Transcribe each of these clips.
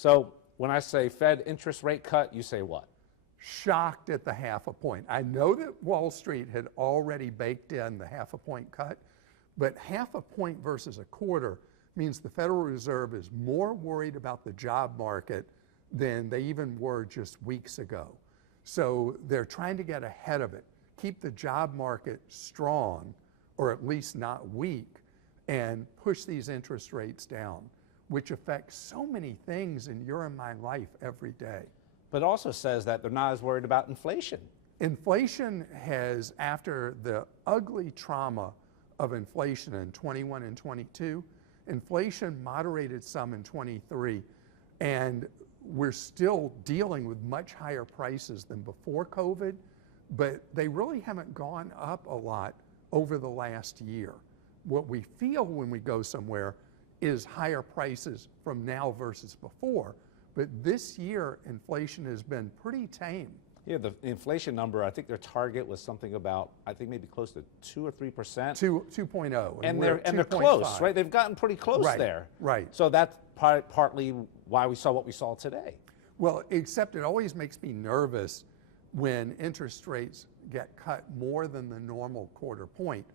So when I say Fed interest rate cut, you say what? Shocked at the half a point. I know that Wall Street had already baked in the half a point cut, but half a point versus a quarter means the Federal Reserve is more worried about the job market than they even were just weeks ago. So they're trying to get ahead of it, keep the job market strong, or at least not weak, and push these interest rates down, which affects so many things in your and my life every day. But it also says that they're not as worried about inflation. Inflation has, after the ugly trauma of inflation in 21 and 22, inflation moderated some in 23, and we're still dealing with much higher prices than before COVID, but they really haven't gone up a lot over the last year. What we feel when we go somewhere is higher prices from now versus before, but this year inflation has been pretty tame. Yeah, the inflation number, I think their target was something about, I think maybe close to 2 or 3%. 2.0. And they're close, right? They've gotten pretty close there. Right. So that's partly why we saw what we saw today. Well, except it always makes me nervous when interest rates get cut more than the normal quarter point,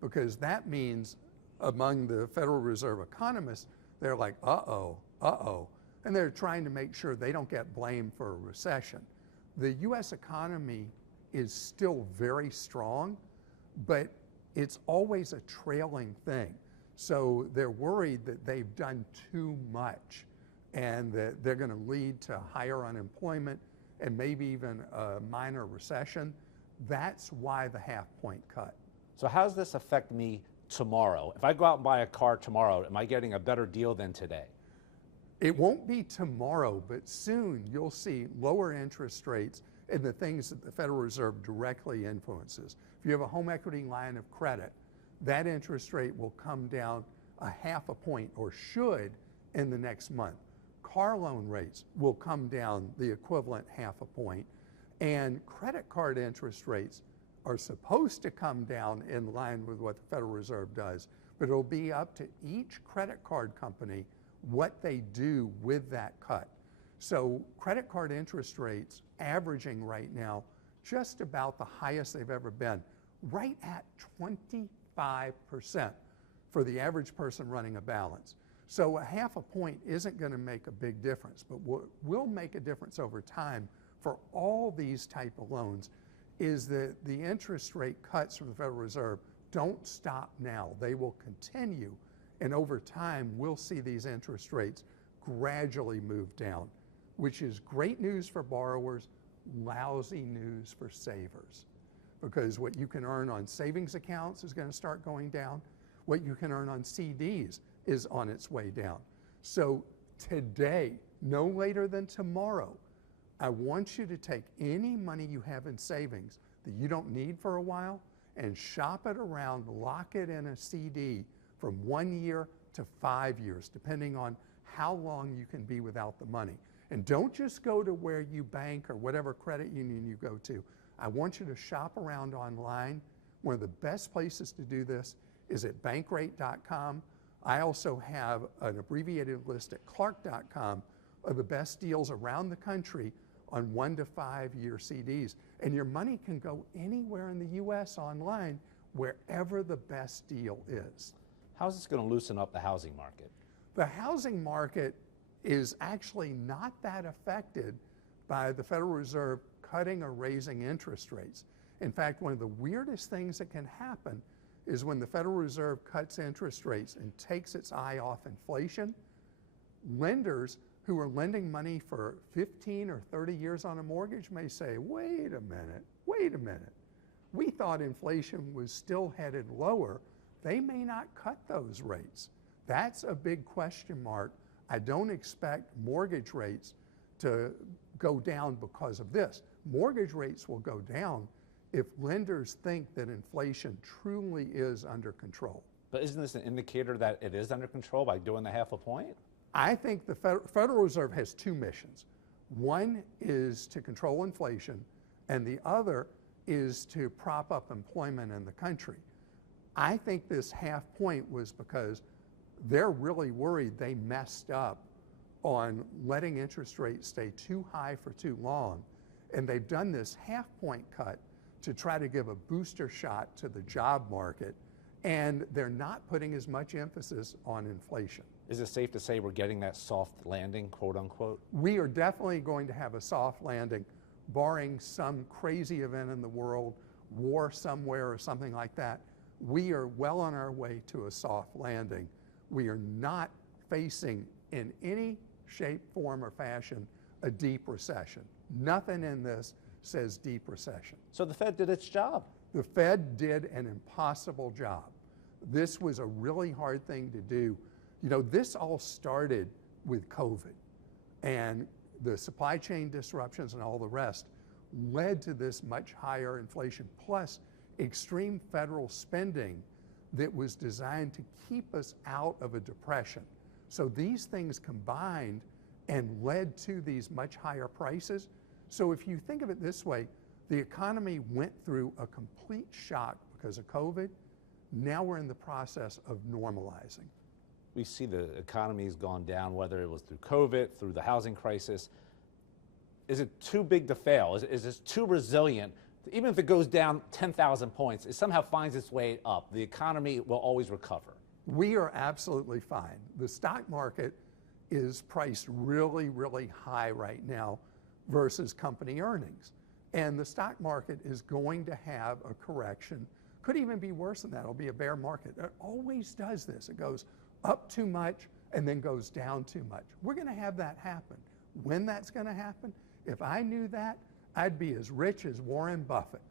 because that means among the Federal Reserve economists, they're like, uh-oh, and they're trying to make sure they don't get blamed for a recession. The U.S. economy is still very strong, but it's always a trailing thing. So they're worried that they've done too much and that they're going to lead to higher unemployment and maybe even a minor recession. That's why the half-point cut. So how does this affect me tomorrow? If I go out and buy a car tomorrow, am I getting a better deal than today? It won't be tomorrow, but soon you'll see lower interest rates in the things that the Federal Reserve directly influences. If you have a home equity line of credit, that interest rate will come down a half a point, or should, in the next month. Car loan rates will come down the equivalent half a point, and credit card interest rates are supposed to come down in line with what the Federal Reserve does, but it'll be up to each credit card company what they do with that cut. So credit card interest rates averaging right now just about the highest they've ever been, right at 25% for the average person running a balance. So a half a point isn't going to make a big difference, but what will make a difference over time for all these type of loans is that the interest rate cuts from the Federal Reserve don't stop now. They will continue, and over time we'll see these interest rates gradually move down, which is great news for borrowers, lousy news for savers. Because what you can earn on savings accounts is going to start going down. What you can earn on CDs is on its way down. So today, no later than tomorrow, I want you to take any money you have in savings that you don't need for a while and shop it around, lock it in a CD from 1 year to 5 years, depending on how long you can be without the money. And don't just go to where you bank or whatever credit union you go to. I want you to shop around online. One of the best places to do this is at bankrate.com. I also have an abbreviated list at clark.com of the best deals around the country on 1 to 5 year CDs. And your money can go anywhere in the U.S. online, wherever the best deal is. How is this going to loosen up the housing market? The housing market is actually not that affected by the Federal Reserve cutting or raising interest rates. In fact, one of the weirdest things that can happen is when the Federal Reserve cuts interest rates and takes its eye off inflation, lenders who are lending money for 15 or 30 years on a mortgage may say, wait a minute. We thought inflation was still headed lower. They may not cut those rates. That's a big question mark. I don't expect mortgage rates to go down because of this. Mortgage rates will go down if lenders think that inflation truly is under control. But isn't this an indicator that it is under control by doing the half a point? I think the Federal Reserve has two missions. One is to control inflation, and the other is to prop up employment in the country. I think this half point was because they're really worried they messed up on letting interest rates stay too high for too long. And they've done this half-point cut to try to give a booster shot to the job market. And they're not putting as much emphasis on inflation. Is it safe to say we're getting that soft landing, quote unquote? We are definitely going to have a soft landing, barring some crazy event in the world, war somewhere or something like that. We are well on our way to a soft landing. We are not facing in any shape, form, or fashion a deep recession. Nothing in this says deep recession. So the Fed did its job. The Fed did an impossible job. This was a really hard thing to do. You know, this all started with COVID, and the supply chain disruptions and all the rest led to this much higher inflation, plus extreme federal spending that was designed to keep us out of a depression. So these things combined and led to these much higher prices. So if you think of it this way, the economy went through a complete shock because of COVID. Now we're in the process of normalizing. We see the economy's gone down, whether it was through COVID, through the housing crisis. Is it too big to fail? Is this too resilient? Even if it goes down 10,000 points, it somehow finds its way up. The economy will always recover. We are absolutely fine. The stock market is priced really, really high right now versus company earnings. And the stock market is going to have a correction. Could even be worse than that. It'll be a bear market. It always does this. It goes up too much and then goes down too much. We're going to have that happen. When that's going to happen, if I knew that, I'd be as rich as Warren Buffett.